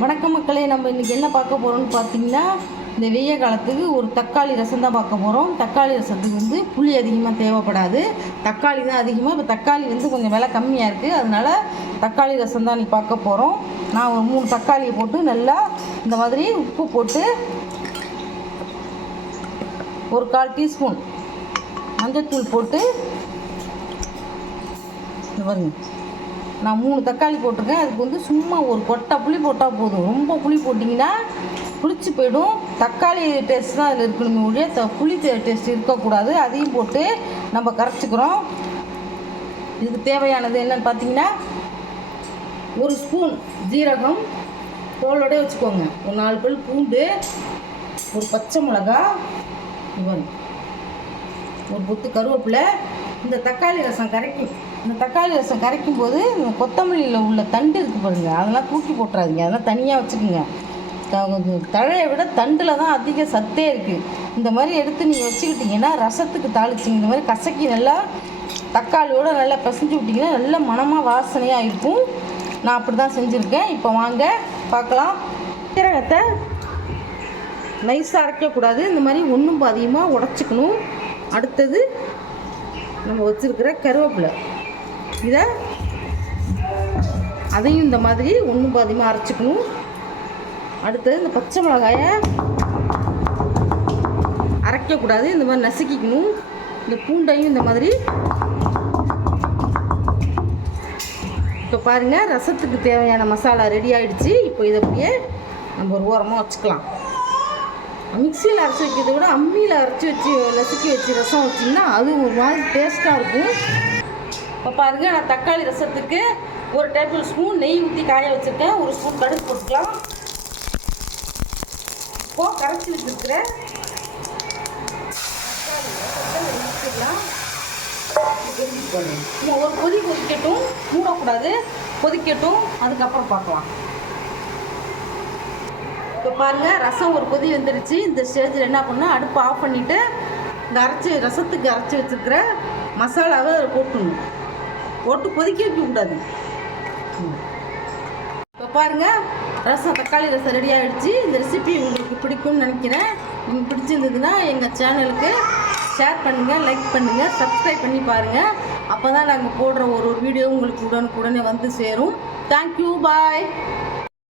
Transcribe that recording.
வணக்கம் மக்களே நம்ம இன்றைக்கி என்ன பார்க்க போகிறோம்னு பார்த்தீங்கன்னா இந்த வெய்ய காலத்துக்கு ஒரு தக்காளி ரசம் தான் பார்க்க போகிறோம் தக்காளி ரசத்துக்கு வந்து புளி அதிகமாக தேவைப்படாது. தக்காளி தான் அதிகமாக இப்போ தக்காளி வந்து கொஞ்சம் விலை கம்மியாக இருக்குது அதனால தக்காளி ரசம் தான் நீ பார்க்க போகிறோம் நான் ஒரு மூணு தக்காளியை போட்டு நல்லா இந்த மாதிரி உப்பு போட்டு ஒரு கால் டீஸ்பூன் மஞ்சத்தூள் போட்டு பாருங்கள் நான் மூணு தக்காளி போட்டிருக்கேன். அதுக்கு வந்து சும்மா ஒரு கொட்டை புளி போட்டால் போதும். ரொம்ப புளி போட்டிங்கன்னா புளிச்சு போயிடும். தக்காளி டேஸ்ட் தான் அதில் இருக்கணுமே ஒழிய த புளி டேஸ்ட் இருக்கக்கூடாது. அதையும் போட்டு நம்ம கரைச்சிக்கிறோம். இதுக்கு தேவையானது என்னன்னு பார்த்தீங்கன்னா ஒரு ஸ்பூன் ஜீரகம். தோலோட வச்சுக்கோங்க. ஒரு நாலு பல் பூண்டு ஒரு பச்சை மிளகா இது ஒரு பொத்து கருவேப்பிலை. இந்த தக்காளி ரசம் கரைக்கும். இந்த தக்காளி ரசம் கரைக்கும் போது இந்த கொத்தமல்லியில் உள்ள தண்டு இருக்கு பாருங்க அதெல்லாம் தூக்கி போட்டுறாதீங்க. அதெல்லாம் தனியாக வச்சுக்கோங்க. த- தழையை விட தண்டில் தான் அதிக சத்தே இருக்குது இந்த மாதிரி எடுத்து நீங்கள் வச்சுக்கிட்டிங்கன்னா ரசத்துக்கு தாளிச்சிங்க. இந்த மாதிரி கசக்கி நல்லா தக்காளியோட நல்லா பிசைஞ்சு விட்டிங்கன்னா நல்ல மனமாக வாசனையாக இருக்கும். நான் அப்படி தான் செஞ்சுருக்கேன். இப்போ வாங்க பார்க்கலாம். சீரகத்தை நைஸாக அரைக்கக்கூடாது. இந்த மாதிரி ஒன்றும் பாதியமாக உடச்சிக்கணும். அடுத்தது நம்ம வச்சுருக்கிற கருவேப்பிலை. இதை அதையும் இந்த மாதிரி ஒன்றும் பாதியமாக அரைச்சிக்கணும். அடுத்தது இந்த பச்சை மிளகாயை அரைக்கக்கூடாது இந்த மாதிரி நசுக்கிக்கணும். இந்த பூண்டையும் இந்த மாதிரி இப்போ பாருங்கள் ரசத்துக்கு தேவையான மசாலா ரெடி ஆகிடுச்சு இப்போ இதை அப்படியே நம்ம ஒரு ஓரமாக வச்சுக்கலாம். மிக்சியில் அரைச்சி வைக்கிறத விட அம்மியில் அரைச்சி வச்சு நசுக்கி வச்சு ரசம் வச்சிங்கன்னா அது ஒரு மாதிரி டேஸ்ட்டாக இருக்கும். இப்போ பாருங்க நான் தக்காளி ரசத்துக்கு ஒரு டேபிள் ஸ்பூன் நெய் ஊற்றி காய வச்சுருக்கேன். ஒரு ஸ்பூன் கடுகு போட்டுக்கலாம். இப்போ கரைச்சி வச்சுருக்கிறேன் ஒரு கொதி கொதிக்கட்டும். மூடக்கூடாது. கொதிக்கட்டும். அதுக்கப்புறம் பார்க்கலாம். இப்போ பாருங்கள் ரசம் ஒரு கொதி வந்துருச்சு. இந்த ஸ்டேஜில் என்ன பண்ணால் அடுப்பு ஆஃப் பண்ணிவிட்டு இந்த அரைச்சி ரசத்துக்கு அரைச்சி வச்சுருக்கிற மசாலாவை போட்டுணும் போட்டு கொதிக்க வைக்கக்கூடாது இப்போ பாருங்கள் ரசம் தக்காளி ரசம் ரெடி ஆகிடுச்சு இந்த ரெசிபி உங்களுக்கு பிடிக்கும்னு நினைக்கிறேன். உங்களுக்கு பிடிச்சிருந்ததுன்னா எங்கள் சேனலுக்கு ஷேர் பண்ணுங்கள் லைக் பண்ணுங்கள் சப்ஸ்கிரைப் பண்ணி பாருங்கள் அப்போ தான் நாங்கள் போடுற ஒரு ஒரு வீடியோ உங்களுக்கு உடனுக்குடனே வந்து சேரும். Thank you bye